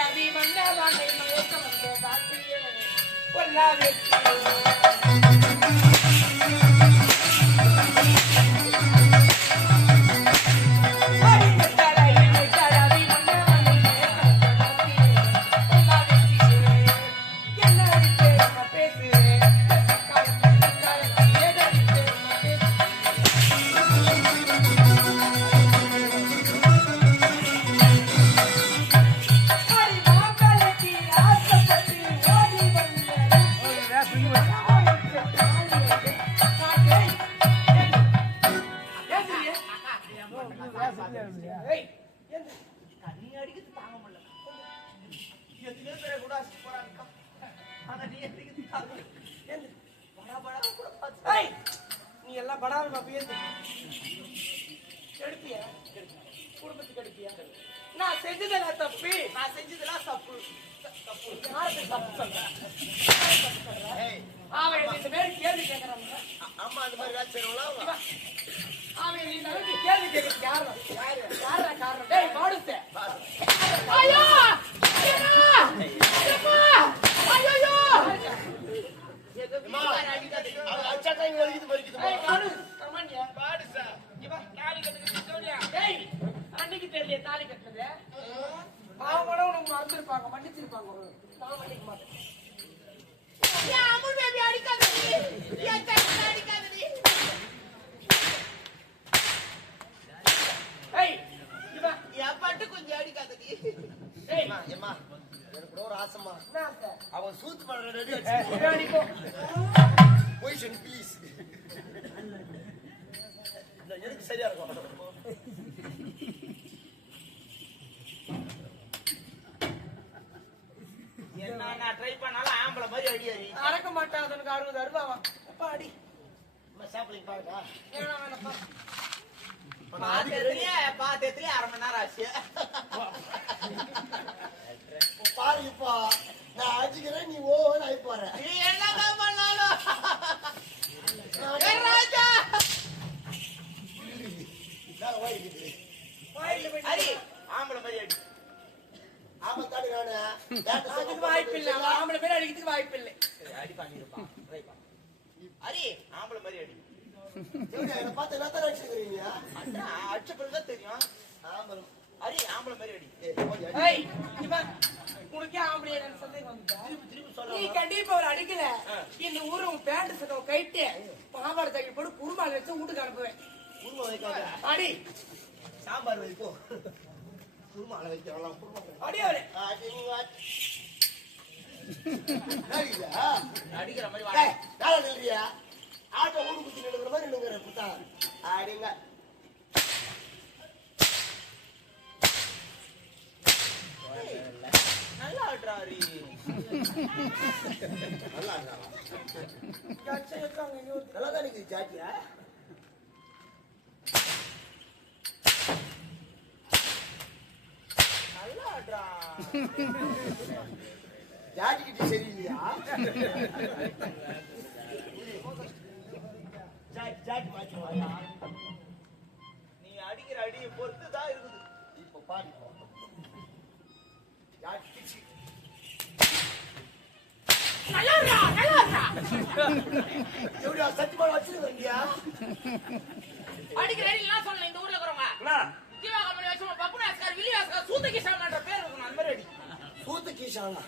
அபி மன்னவானை மயக்க வந்த காட்டியே பொல்லா வெற்றி நீ எல்லாம் படாத பாப்பியே குடும்பத்துக்கு எடுப்பியா நான் செஞ்சதெல்லாம் தப்பு நான் செஞ்சதெல்லாம் தப்பு தப்பு தப்பு சொல்ற? ஏய், அவன் இந்த மாதிரி கேள்வி கேட்கறான் அ- அம்மா அந்த மாதிரி வேலை செய்யறவங்களா? அவன் இந்த அளவுக்கு கேள்வி கேட்கறது யாரு? யாரு காரணம்? டேய் மாடுத்தே பாரு. ஐயோ! தாலி கட்டுறது அவங்க உனக்கு மறந்துருப்பாங்க மன்னிச்சிருப்பாங்க நான் மன்னிக்க மாட்டேன் அடிக்காதடி? அடிக்காதடி? என் பட்டு கொஞ்சம் அடிக்காதடி. ஏய். அம்மா, அம்மா, எனக்கு கூட ஒரு ஆசைம்மா. என்ன ஆசை? அவன் சூத்து பண்ற ரெடி இவன் அடிப்போ. பொசிஷன் ப்ளீஸ் எனக்கு சரியா இருக்கும்? என்ன நான் ட்ரை பண்ணாலும் ஆம்பளை மாதிரி அடியாரு. அடக்க மாட்டாதனுக்கு அறுபது அருவாவா அப்பா அடி. சாப்பிடுங்க பாருடா. பாத்ததுலயே பாத்ததுலயே அரை மணி நேரம் ஆச்சு. பாரு இப்போ நான் அடிக்கிறேன் நீ ஓ ஆகி போற. நீ என்னதான் பண்ணாலும். ராஜா. ஹரி ஆம்பளை மாதிரி அடி. நானு. அதுக்கு வாய்ப்பு இல்லை ஆம்பளை பேர் அடிக்கிறதுக்கு வாய்ப்பு இல்லை அடி பண்ணிருப்பான் ஹரி ஆம்பளை மாதிரி அடி. என்ன பார்த்து என்ன தான் நினைச்சுக்கிறீங்க அதான் அடிச்ச பிறகுதான் தெரியும். ஆமாம் ஹரி ஆம்பளை மாதிரி அடி. உனக்கே ஆம்பளை சந்தேகம் வந்துட்டா. நீ கண்டிப்பா ஒரு அடிக்கல. இந்த ஊரு உன் பேண்ட் சட்டை கைட்டு. பாவாடை தக்கி போட்டு குருமால வச்சு வீட்டுக்கு அனுப்புவேன். குருமா வைக்காத. அடி. சாம்பார் வைப்போ. குருமால வைக்கலாம் குருமா அடி அவரே அடிக்கிற மாதிரி அடிங்க நல்லா ஆடுறா ஹரி நல்லா தான் இருக்குது ஜாட்டியா நல்லா ஆடுறா ஜாட்டி கிட்ட சரியில்லையா நீ அடிக்கிற அடியை பொறுத்து தான் இருக்குது. இப்போ பாரு இப்போ. ஜாட்டி கிச்சு எப்படியா சத்தியமான வச்சிருக்க வேண்டியா அடிக்கிற அடி எல்லாம் சொல்லணும் இந்த ஊர்ல இருக்கிறவங்க. ஜீவா கம்பெனி வச்சு பப்பு நாஸ்கார் வில்லி நாஸ்கார் சூத்த கிஷாமன்ற பேர் இருக்கணும் அந்த மாதிரி அடி. சூத்து கீஷானா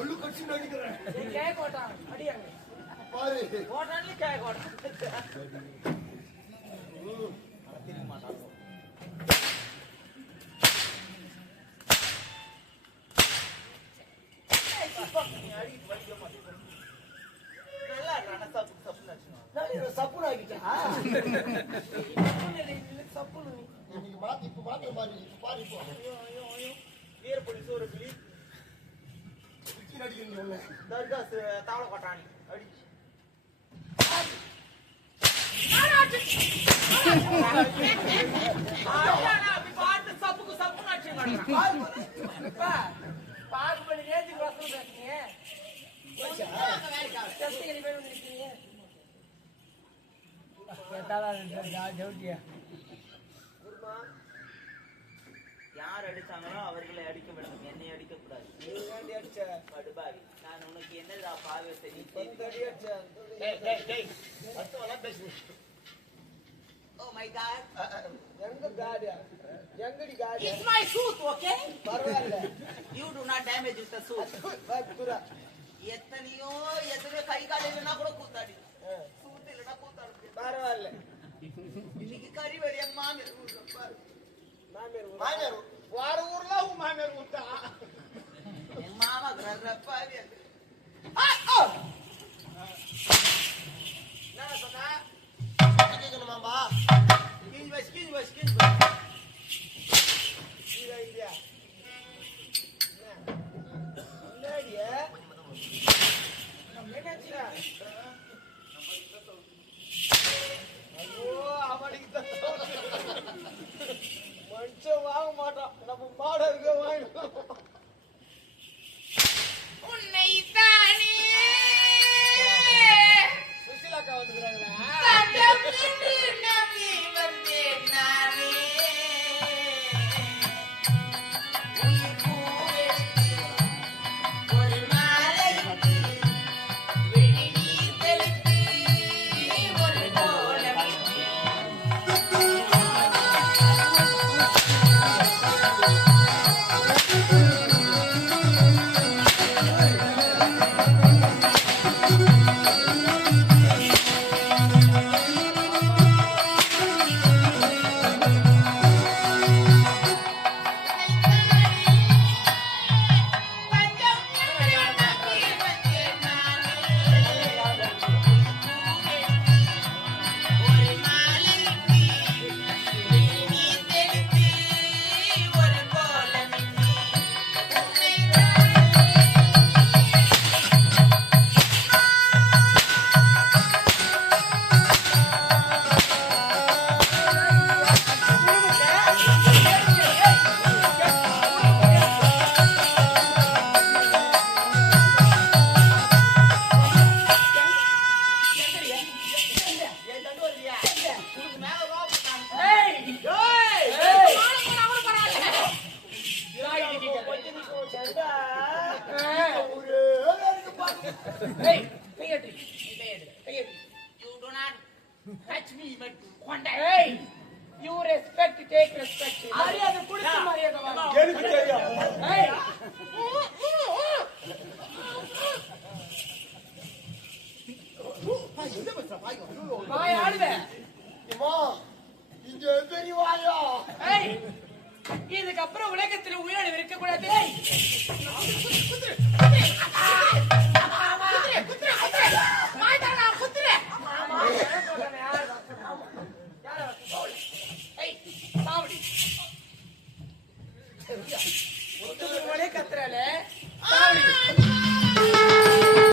மல்லு கட்சி நடிக்கிறேன். பாரு. சப்புன்னு இவனை சப்புன்னு மாத்தி இப்ப மாத்திர பாரு பாரு இப்போ. குச்சி நடிக்கிறீங்க உன்னை தர்காஸ் தாவள கொட்டாணி அடி ஆடுறானா, அப்படி பாட்டு சப்புக்கு சப்புன்னு அடிச்சுக்கணும் அப்பா, பாகுபலி ரேஞ்சுக்கு வசனம் பேசுறீங்க ரசிகரி பேர் வந்து நிக்கிறீங்க. குருமா யார் அடிச்சாங்களோ அவர்களை அடிக்க வேண்டும் என்னை அடிக்க கூடாது நீ அடிச்ச. படுபாவி. நான் உனக்கு என்னடா பாவத்தை நீ பத்து அடி அடிச்ச. டேய் டேய் டேய். அர்த்தம் பேசு ஓ மை காட் எங்க காடியா எங்கடி காடி? இட்ஸ் மை சூட் ஓகே பரவாயில்ல. You do not damage with the suit எத்தனையோ எத்தனையோ கை கால் இல்லைன்னா கூட கூத்தாடி. சூட் இல்லைன்னா கூத்தாடி. பரவாயில்ல. இன்னைக்கு கறி ஊர்ல பாரு. மாமியார் வார ஊர்ல உன் மாமியார் விட்டா என் மாமா ரப்பாவி என்ன சொன்னா? கேட்கணுமாம்பா கீழ் வச்சு கீழ் வச்சு இங்க இந்தியா. ஐயோ அவனுக்கு You do not touch me, but கொண்டை. ஏய். யூ ரெஸ்பெக்ட் டேக் ரெஸ்பெக்ட் மரியாதை கொடுத்து மரியாதை வாங்க. எனக்கு தெரியும் ஏய்